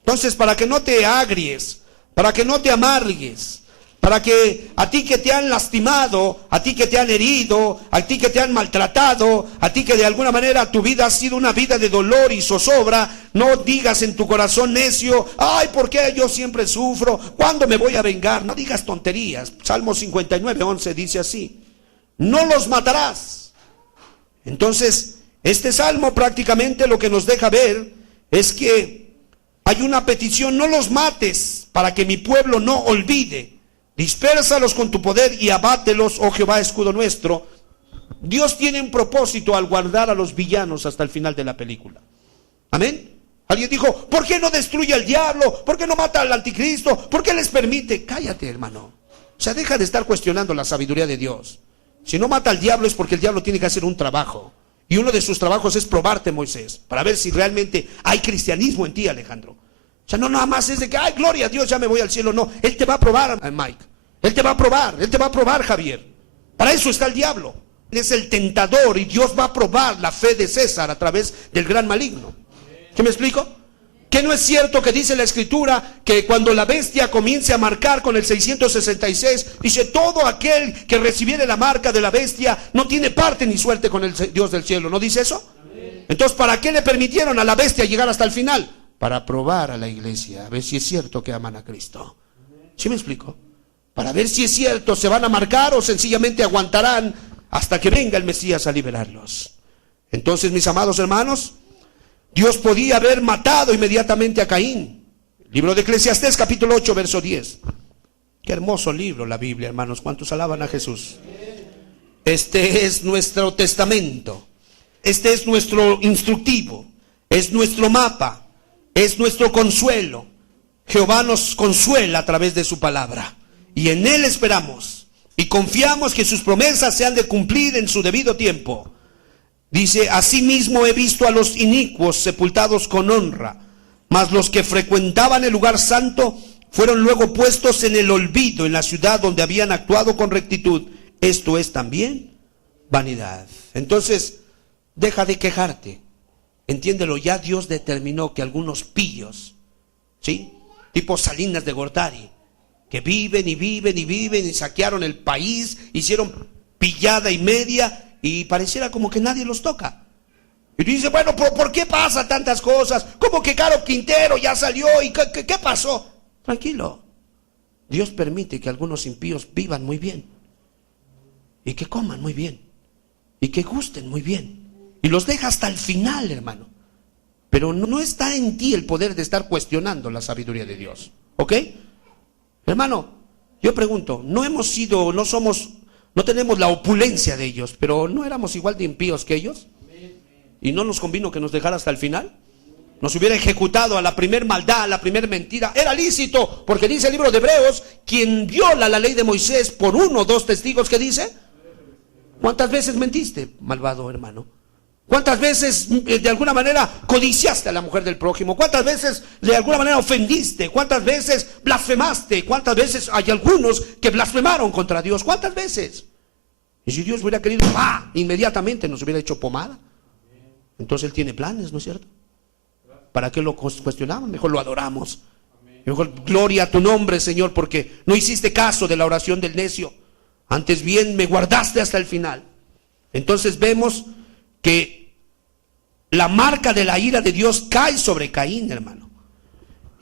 Entonces, para que no te agries, para que no te amargues, para que a ti que te han lastimado, a ti que te han herido, a ti que te han maltratado, a ti que de alguna manera tu vida ha sido una vida de dolor y zozobra, no digas en tu corazón necio, ay, ¿por qué yo siempre sufro? ¿Cuándo me voy a vengar? No digas tonterías. Salmo 59:11 dice así, no los matarás. Entonces, este salmo prácticamente lo que nos deja ver es que hay una petición, no los mates para que mi pueblo no olvide. Dispérsalos con tu poder y abátelos, oh Jehová, escudo nuestro. Dios tiene un propósito al guardar a los villanos hasta el final de la película. Amén. Alguien dijo, ¿por qué no destruye al diablo? ¿Por qué no mata al anticristo? ¿Por qué les permite? Cállate, hermano. O sea, deja de estar cuestionando la sabiduría de Dios. Si no mata al diablo es porque el diablo tiene que hacer un trabajo. Y uno de sus trabajos es probarte, Moisés, para ver si realmente hay cristianismo en ti, Alejandro. O sea, no nada más es de que, ay, gloria a Dios, ya me voy al cielo. No, Él te va a probar, Mike. Él te va a probar, Javier. Para eso está el diablo. Él es el tentador y Dios va a probar la fe de César a través del gran maligno. ¿Qué me explico? Que no es cierto que dice la Escritura que cuando la bestia comience a marcar con el 666, dice, todo aquel que recibiere la marca de la bestia no tiene parte ni suerte con el Dios del cielo. ¿No dice eso? Entonces, ¿para qué le permitieron a la bestia llegar hasta el final? Para probar a la iglesia, a ver si es cierto que aman a Cristo. ¿Sí me explico? Para ver si es cierto, se van a marcar o sencillamente aguantarán hasta que venga el Mesías a liberarlos. Entonces, mis amados hermanos, Dios podía haber matado inmediatamente a Caín. Libro de Eclesiastés, capítulo 8, verso 10. Qué hermoso libro la Biblia, hermanos. ¿Cuántos alaban a Jesús? Este es nuestro testamento. Este es nuestro instructivo. Es nuestro mapa. Es nuestro consuelo. Jehová nos consuela a través de su palabra. Y en Él esperamos. Y confiamos que sus promesas se han de cumplir en su debido tiempo. Dice, asimismo he visto a los inicuos sepultados con honra. Mas los que frecuentaban el lugar santo fueron luego puestos en el olvido en la ciudad donde habían actuado con rectitud. Esto es también vanidad. Entonces, deja de quejarte. Entiéndelo, ya Dios determinó que algunos pillos, ¿sí? Tipo Salinas de Gortari, que viven y saquearon el país, hicieron pillada y media y pareciera como que nadie los toca. Y tú dices, bueno, ¿por qué pasa tantas cosas? ¿Cómo que Caro Quintero ya salió? ¿Y qué pasó? Tranquilo. Dios permite que algunos impíos vivan muy bien. Y que coman muy bien. Y que gusten muy bien. Y los deja hasta el final, hermano. Pero no está en ti el poder de estar cuestionando la sabiduría de Dios. ¿Ok? Hermano, yo pregunto, no tenemos la opulencia de ellos, pero ¿no éramos igual de impíos que ellos? y no nos convino que nos dejara hasta el final. Nos hubiera ejecutado a la primer maldad, a la primer mentira. Era lícito, porque dice el libro de Hebreos, quien viola la ley de Moisés por 1 o 2 testigos, ¿qué dice? ¿Cuántas veces mentiste, malvado hermano? ¿Cuántas veces de alguna manera codiciaste a la mujer del prójimo? ¿Cuántas veces de alguna manera ofendiste? ¿Cuántas veces blasfemaste? ¿Cuántas veces hay algunos que blasfemaron contra Dios? ¿Cuántas veces? Y si Dios hubiera querido, inmediatamente nos hubiera hecho pomada. Entonces Él tiene planes, ¿no es cierto? ¿Para qué lo cuestionamos? Mejor lo adoramos. Mejor gloria a tu nombre, Señor, porque no hiciste caso de la oración del necio. Antes bien me guardaste hasta el final. Entonces vemos que la marca de la ira de Dios cae sobre Caín, hermano.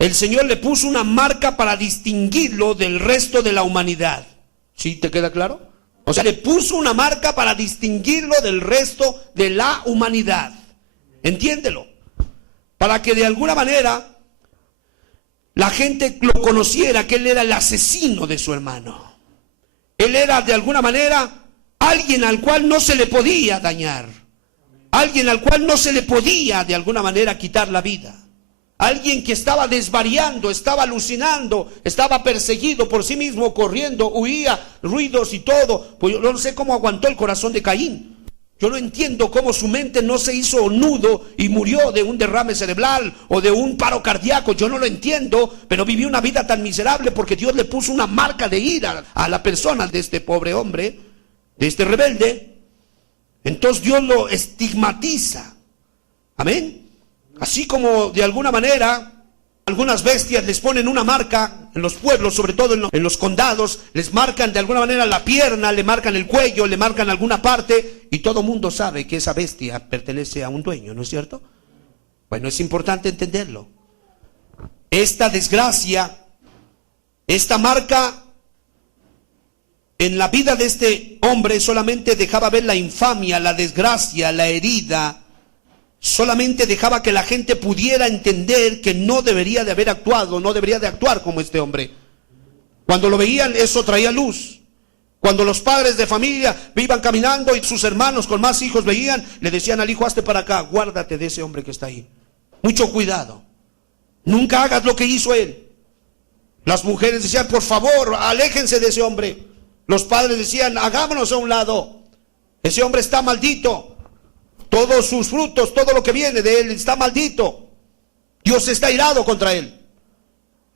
El Señor le puso una marca para distinguirlo del resto de la humanidad. ¿Sí te queda claro? O sea, le puso una marca para distinguirlo del resto de la humanidad. Entiéndelo. Para que de alguna manera la gente lo conociera, que él era el asesino de su hermano. Él era de alguna manera alguien al cual no se le podía dañar. Alguien al cual no se le podía de alguna manera quitar la vida. Alguien que estaba desvariando, estaba alucinando, estaba perseguido por sí mismo, corriendo, huía, ruidos y todo. Pues yo no sé cómo aguantó el corazón de Caín. Yo no entiendo cómo su mente no se hizo nudo y murió de un derrame cerebral o de un paro cardíaco. Yo no lo entiendo, pero vivió una vida tan miserable porque Dios le puso una marca de ira a la persona de este pobre hombre, de este rebelde. Entonces Dios lo estigmatiza. Amén. Así como de alguna manera algunas bestias les ponen una marca en los pueblos, sobre todo en los condados, les marcan de alguna manera la pierna, le marcan el cuello, le marcan alguna parte, y todo mundo sabe que esa bestia pertenece a un dueño, ¿no es cierto? Bueno, es importante entenderlo. Esta desgracia, esta marca en la vida de este hombre solamente dejaba ver la infamia, la desgracia, la herida. Solamente dejaba que la gente pudiera entender que no debería de haber actuado, no debería de actuar como este hombre. Cuando lo veían, eso traía luz. Cuando los padres de familia iban caminando y sus hermanos con más hijos veían, le decían al hijo, hazte para acá, guárdate de ese hombre que está ahí. Mucho cuidado. Nunca hagas lo que hizo él. Las mujeres decían, por favor, aléjense de ese hombre. Los padres decían, hagámonos a un lado. Ese hombre está maldito. Todos sus frutos, todo lo que viene de él está maldito. Dios está irado contra él.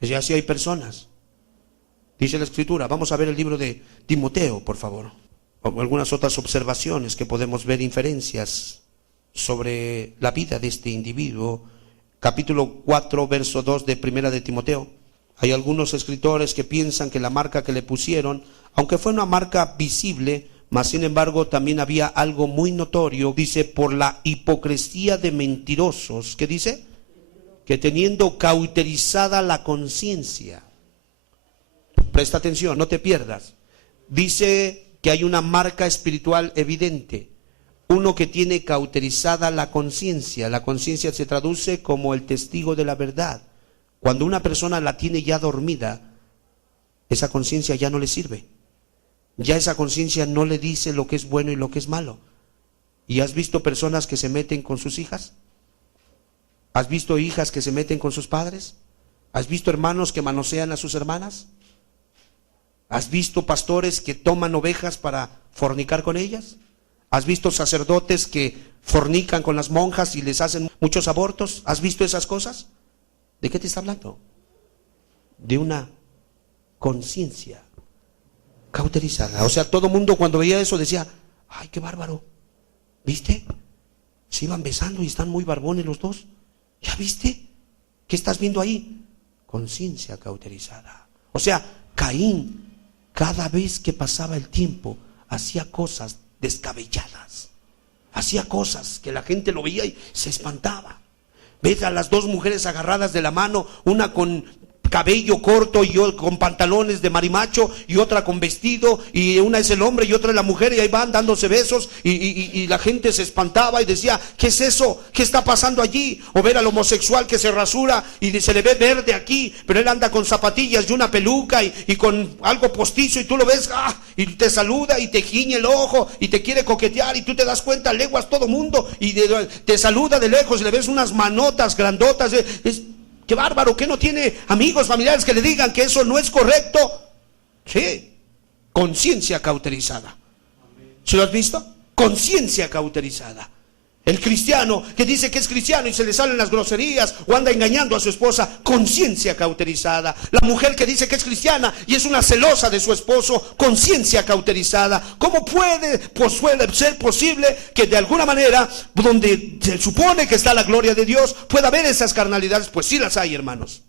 Y así hay personas. Dice la Escritura. Vamos a ver el libro de Timoteo, por favor. O algunas otras observaciones que podemos ver, inferencias sobre la vida de este individuo. Capítulo 4, verso 2 de Primera de Timoteo. Hay algunos escritores que piensan que la marca que le pusieron, aunque fue una marca visible, mas sin embargo también había algo muy notorio. Dice, por la hipocresía de mentirosos. ¿Qué dice? Que teniendo cauterizada la conciencia. Presta atención, no te pierdas. Dice que hay una marca espiritual evidente. Uno que tiene cauterizada la conciencia. La conciencia se traduce como el testigo de la verdad. Cuando una persona la tiene ya dormida, esa conciencia ya no le sirve. Ya esa conciencia no le dice lo que es bueno y lo que es malo. ¿Y has visto personas que se meten con sus hijas? ¿Has visto hijas que se meten con sus padres? ¿Has visto hermanos que manosean a sus hermanas? ¿Has visto pastores que toman ovejas para fornicar con ellas? ¿Has visto sacerdotes que fornican con las monjas y les hacen muchos abortos? ¿Has visto esas cosas? ¿De qué te está hablando? De una conciencia cauterizada. O sea, todo mundo cuando veía eso decía, ay, qué bárbaro. ¿Viste? Se iban besando y están muy barbones los dos. ¿Ya viste? ¿Qué estás viendo ahí? Conciencia cauterizada. O sea, Caín, cada vez que pasaba el tiempo, hacía cosas descabelladas. Hacía cosas que la gente lo veía y se espantaba. Ves a las dos mujeres agarradas de la mano, una con cabello corto y con pantalones de marimacho y otra con vestido, y una es el hombre y otra es la mujer, y ahí van dándose besos, y la gente se espantaba y decía, ¿qué es eso? ¿Qué está pasando allí? O ver al homosexual que se rasura y se le ve verde aquí, pero él anda con zapatillas y una peluca y con algo postizo, y tú lo ves, y te saluda y te guiña el ojo y te quiere coquetear, y tú te das cuenta, leguas todo mundo, y te saluda de lejos y le ves unas manotas grandotas. Qué bárbaro, que no tiene amigos, familiares que le digan que eso no es correcto. Sí, conciencia cauterizada. ¿Sí lo has visto? Conciencia cauterizada. El cristiano que dice que es cristiano y se le salen las groserías o anda engañando a su esposa, conciencia cauterizada. La mujer que dice que es cristiana y es una celosa de su esposo, conciencia cauterizada. ¿Cómo puede ser posible que de alguna manera, donde se supone que está la gloria de Dios, pueda haber esas carnalidades? Pues sí las hay, hermanos.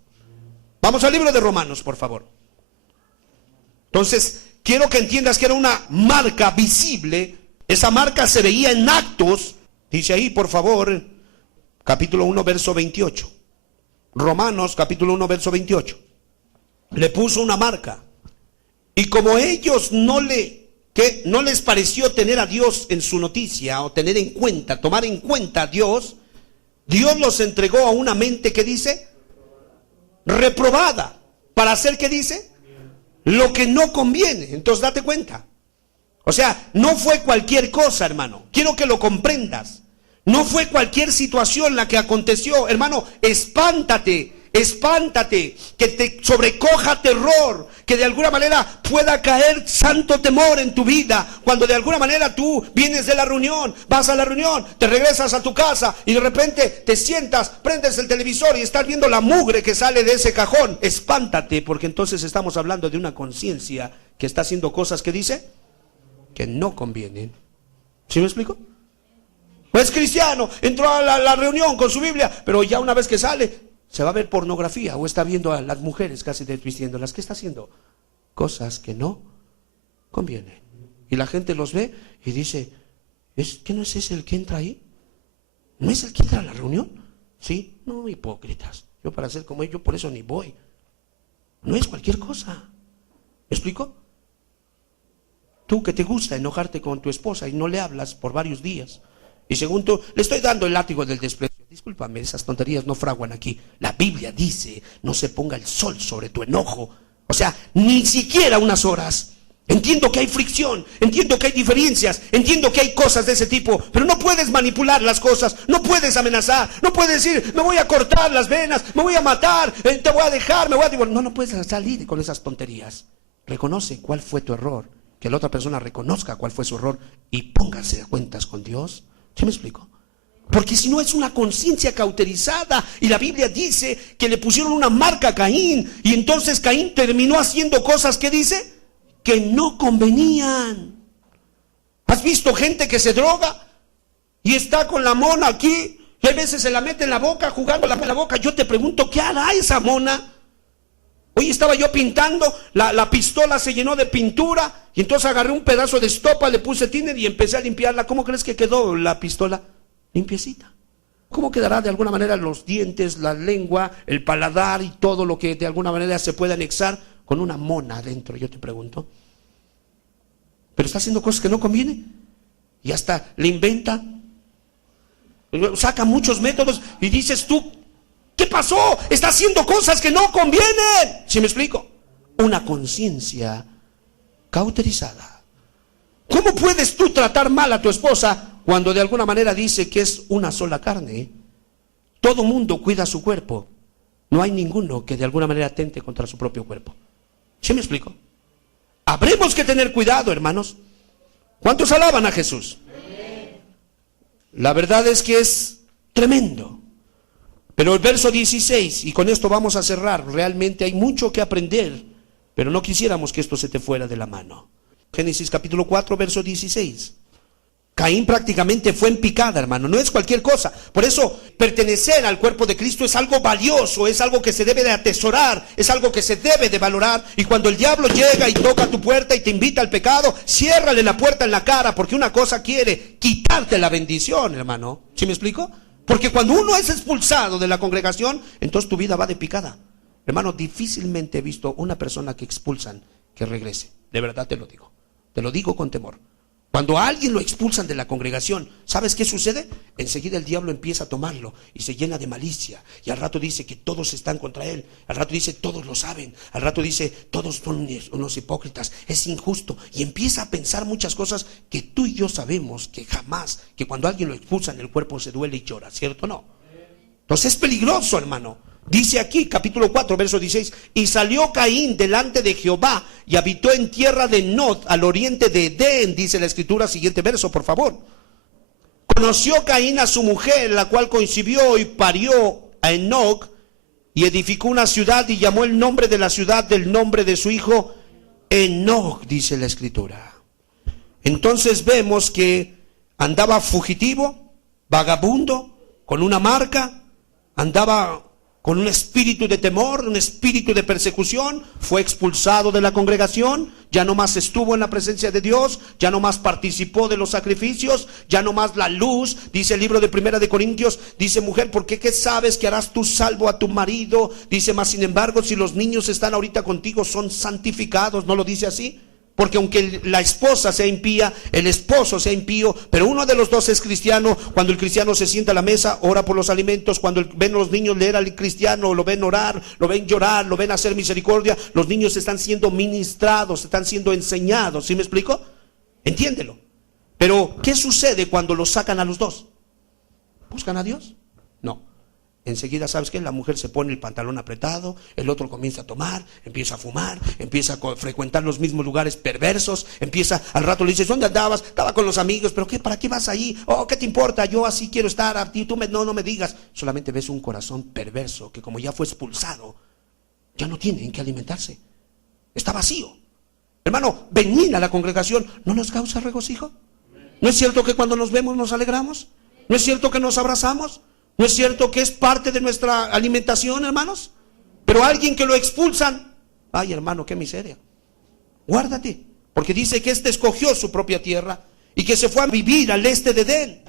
Vamos al libro de Romanos, por favor. Entonces, quiero que entiendas que era una marca visible. Esa marca se veía en actos. Dice ahí, por favor, capítulo 1, verso 28. Romanos, capítulo 1, verso 28. Le puso una marca. Y como ellos no les pareció tener a Dios en su noticia, o tomar en cuenta a Dios, Dios los entregó a una mente que dice, reprobada, para hacer, ¿qué dice? Lo que no conviene. Entonces date cuenta. O sea, no fue cualquier cosa, hermano. Quiero que lo comprendas. No fue cualquier situación la que aconteció. Hermano, espántate, que te sobrecoja terror, que de alguna manera pueda caer santo temor en tu vida. Cuando de alguna manera tú vienes de la reunión, vas a la reunión, te regresas a tu casa y de repente te sientas, prendes el televisor y estás viendo la mugre que sale de ese cajón. Espántate, porque entonces estamos hablando de una conciencia que está haciendo cosas que dice que no convienen. ¿Sí me explico? Pues cristiano, entró a la reunión con su Biblia, pero ya una vez que sale, se va a ver pornografía, o está viendo a las mujeres casi desvistiéndolas. ¿Qué está haciendo? Cosas que no convienen. Y la gente los ve y dice, ¿qué no es ese el que entra ahí? ¿No es el que entra a la reunión? Sí, no, hipócritas. Yo para ser como ellos, por eso ni voy. No es cualquier cosa. ¿Me explico? Tú que te gusta enojarte con tu esposa y no le hablas por varios días, y según tú, le estoy dando el látigo del desprecio. Discúlpame, esas tonterías no fraguan aquí. La Biblia dice, no se ponga el sol sobre tu enojo. O sea, ni siquiera unas horas. Entiendo que hay fricción, entiendo que hay diferencias, entiendo que hay cosas de ese tipo, pero no puedes manipular las cosas, no puedes amenazar, no puedes decir, me voy a cortar las venas, me voy a matar, te voy a dejar, me voy a divorciar. No puedes salir con esas tonterías. Reconoce cuál fue tu error, que la otra persona reconozca cuál fue su error y póngase a cuentas con Dios. ¿Sí me explico? Porque si no es una conciencia cauterizada, y la Biblia dice que le pusieron una marca a Caín, y entonces Caín terminó haciendo cosas que dice que no convenían. ¿Has visto gente que se droga y está con la mona aquí, y a veces se la mete en la boca, jugándola en la boca? Yo te pregunto, ¿qué hará esa mona? Hoy estaba yo pintando, la pistola se llenó de pintura, y entonces agarré un pedazo de estopa, le puse tiner y empecé a limpiarla. ¿Cómo crees que quedó la pistola? Limpiecita. ¿Cómo quedará de alguna manera los dientes, la lengua, el paladar y todo lo que de alguna manera se puede anexar con una mona adentro? Yo te pregunto. Pero está haciendo cosas que no convienen, y hasta le inventa, saca muchos métodos, y dices tú, ¿qué pasó? Está haciendo cosas que no convienen. ¿Sí me explico? Una conciencia cauterizada. ¿Cómo puedes tú tratar mal a tu esposa cuando de alguna manera dice que es una sola carne? Todo mundo cuida su cuerpo. No hay ninguno que de alguna manera atente contra su propio cuerpo. ¿Sí me explico? Habremos que tener cuidado, hermanos. ¿Cuántos alaban a Jesús? La verdad es que es tremendo. Pero el verso 16, y con esto vamos a cerrar, realmente hay mucho que aprender, pero no quisiéramos que esto se te fuera de la mano. Génesis capítulo 4, verso 16. Caín prácticamente fue en picada, hermano, no es cualquier cosa. Por eso, pertenecer al cuerpo de Cristo es algo valioso, es algo que se debe de atesorar, es algo que se debe de valorar. Y cuando el diablo llega y toca tu puerta y te invita al pecado, ciérrale la puerta en la cara, porque una cosa quiere, quitarte la bendición, hermano. ¿Sí me explico? Porque cuando uno es expulsado de la congregación, entonces tu vida va de picada. Hermano, difícilmente he visto una persona que expulsan que regrese. De verdad te lo digo. Te lo digo con temor. Cuando a alguien lo expulsan de la congregación, ¿sabes qué sucede? Enseguida el diablo empieza a tomarlo y se llena de malicia. Y al rato dice que todos están contra él. Al rato dice todos lo saben. Al rato dice todos son unos hipócritas. Es injusto. Y empieza a pensar muchas cosas que tú y yo sabemos que jamás, que cuando a alguien lo expulsan el cuerpo se duele y llora, ¿cierto o no? Entonces es peligroso, hermano. Dice aquí, capítulo 4, verso 16, y salió Caín delante de Jehová y habitó en tierra de Nod, al oriente de Edén, dice la escritura. Siguiente verso, por favor. Conoció Caín a su mujer, la cual concibió y parió a Enoc, y edificó una ciudad y llamó el nombre de la ciudad del nombre de su hijo Enoc, dice la escritura. Entonces vemos que andaba fugitivo, vagabundo, con una marca, andaba con un espíritu de temor, un espíritu de persecución, fue expulsado de la congregación, ya no más estuvo en la presencia de Dios, ya no más participó de los sacrificios, ya no más la luz. Dice el libro de Primera de Corintios, dice: mujer, ¿por qué sabes que harás tú salvo a tu marido? Dice: mas sin embargo, si los niños están ahorita contigo, son santificados. ¿No lo dice así? Porque aunque la esposa sea impía, el esposo sea impío, pero uno de los dos es cristiano. Cuando el cristiano se sienta a la mesa, ora por los alimentos. Cuando ven a los niños leer al cristiano, lo ven orar, lo ven llorar, lo ven hacer misericordia, los niños están siendo ministrados, están siendo enseñados. ¿Sí me explico? Entiéndelo. Pero ¿qué sucede cuando los sacan a los dos? ¿Buscan a Dios? No. Enseguida, ¿sabes qué? La mujer se pone el pantalón apretado, el otro comienza a tomar, empieza a fumar, empieza a frecuentar los mismos lugares perversos, empieza, al rato le dices: ¿dónde andabas? Estaba con los amigos. ¿Pero qué? ¿Para qué vas ahí? Oh, ¿qué te importa? Yo así quiero estar a ti, no me digas. Solamente ves un corazón perverso que, como ya fue expulsado, ya no tiene en qué alimentarse. Está vacío. Hermano, venir a la congregación ¿no nos causa regocijo? ¿No es cierto que cuando nos vemos nos alegramos? ¿No es cierto que nos abrazamos? ¿No es cierto que es parte de nuestra alimentación, hermanos? Pero alguien que lo expulsan, ay, hermano, qué miseria. Guárdate, porque dice que escogió su propia tierra y que se fue a vivir al este de Edén,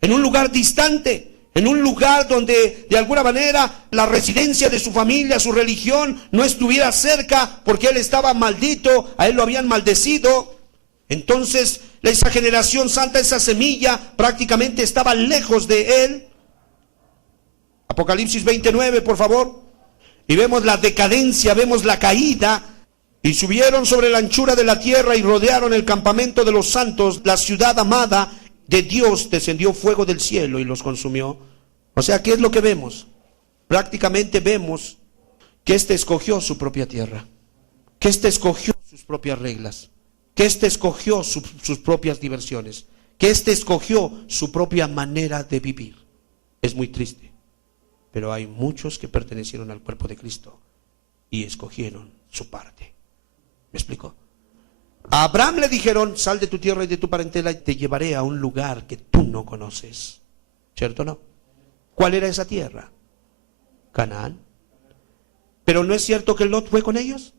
en un lugar distante, en un lugar donde de alguna manera la residencia de su familia, su religión no estuviera cerca, porque él estaba maldito, a él lo habían maldecido. Entonces esa generación santa, esa semilla prácticamente estaba lejos de él. Apocalipsis 29, por favor. Y vemos la decadencia, vemos la caída. Y subieron sobre la anchura de la tierra y rodearon el campamento de los santos, la ciudad amada de Dios. Descendió fuego del cielo y los consumió. O sea, ¿qué es lo que vemos? Prácticamente vemos que escogió su propia tierra, que escogió sus propias reglas, que escogió sus propias diversiones, que escogió su propia manera de vivir. Es muy triste. Pero hay muchos que pertenecieron al cuerpo de Cristo y escogieron su parte. ¿Me explico? A Abraham le dijeron: sal de tu tierra y de tu parentela y te llevaré a un lugar que tú no conoces. ¿Cierto o no? ¿Cuál era esa tierra? Canaán. Pero ¿no es cierto que Lot fue con ellos?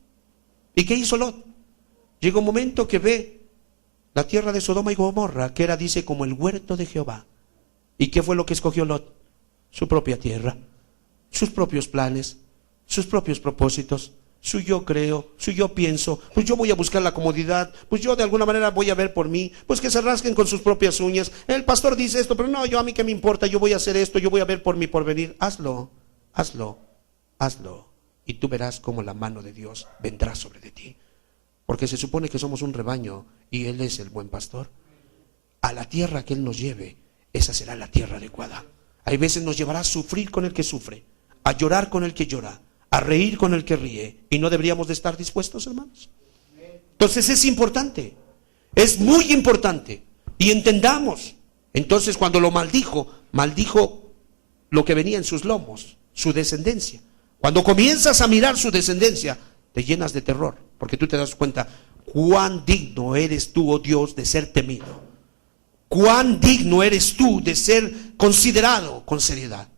¿Y qué hizo Lot? Llegó un momento que ve la tierra de Sodoma y Gomorra, que era, dice, como el huerto de Jehová. ¿Y qué fue lo que escogió Lot? Su propia tierra, sus propios planes, sus propios propósitos, su yo creo, su yo pienso, pues yo voy a buscar la comodidad, pues yo de alguna manera voy a ver por mí, pues que se rasquen con sus propias uñas. El pastor dice esto, pero no, yo a mí qué me importa, yo voy a hacer esto, yo voy a ver por mi porvenir. Hazlo, hazlo, hazlo, y tú verás cómo la mano de Dios vendrá sobre de ti. Porque se supone que somos un rebaño y Él es el buen pastor. A la tierra que Él nos lleve, esa será la tierra adecuada. Hay veces nos llevará a sufrir con el que sufre, a llorar con el que llora, a reír con el que ríe. Y no deberíamos de estar dispuestos, hermanos. Entonces es importante, es muy importante. Y entendamos. Entonces cuando lo maldijo lo que venía en sus lomos, su descendencia. Cuando comienzas a mirar su descendencia, te llenas de terror, porque tú te das cuenta cuán digno eres tú, oh Dios, de ser temido. Cuán digno eres tú de ser considerado con seriedad.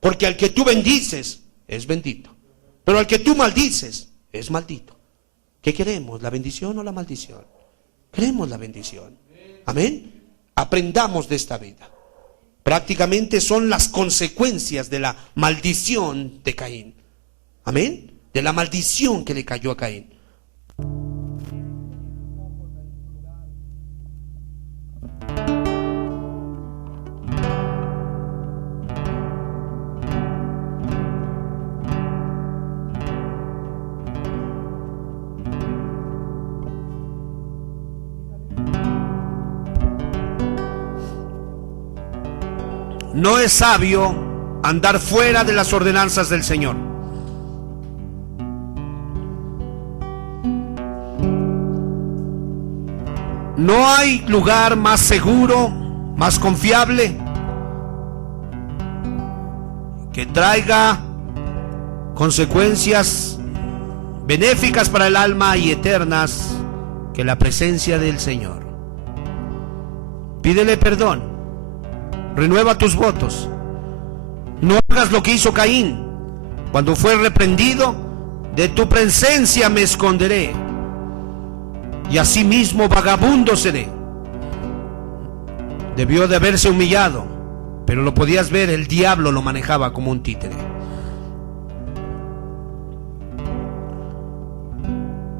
Porque al que tú bendices es bendito, pero al que tú maldices es maldito. ¿Qué queremos? ¿La bendición o la maldición? Queremos la bendición. Amén. Aprendamos de esta vida. Prácticamente son las consecuencias de la maldición de Caín. Amén. De la maldición que le cayó a Caín. No es sabio andar fuera de las ordenanzas del Señor. No hay lugar más seguro, más confiable, que traiga consecuencias benéficas para el alma y eternas que la presencia del Señor. Pídele perdón, renueva tus votos. No hagas lo que hizo Caín. Cuando fue reprendido, de tu presencia me esconderé, y asimismo vagabundo seré. Debió de haberse humillado, pero lo podías ver, el diablo lo manejaba como un títere.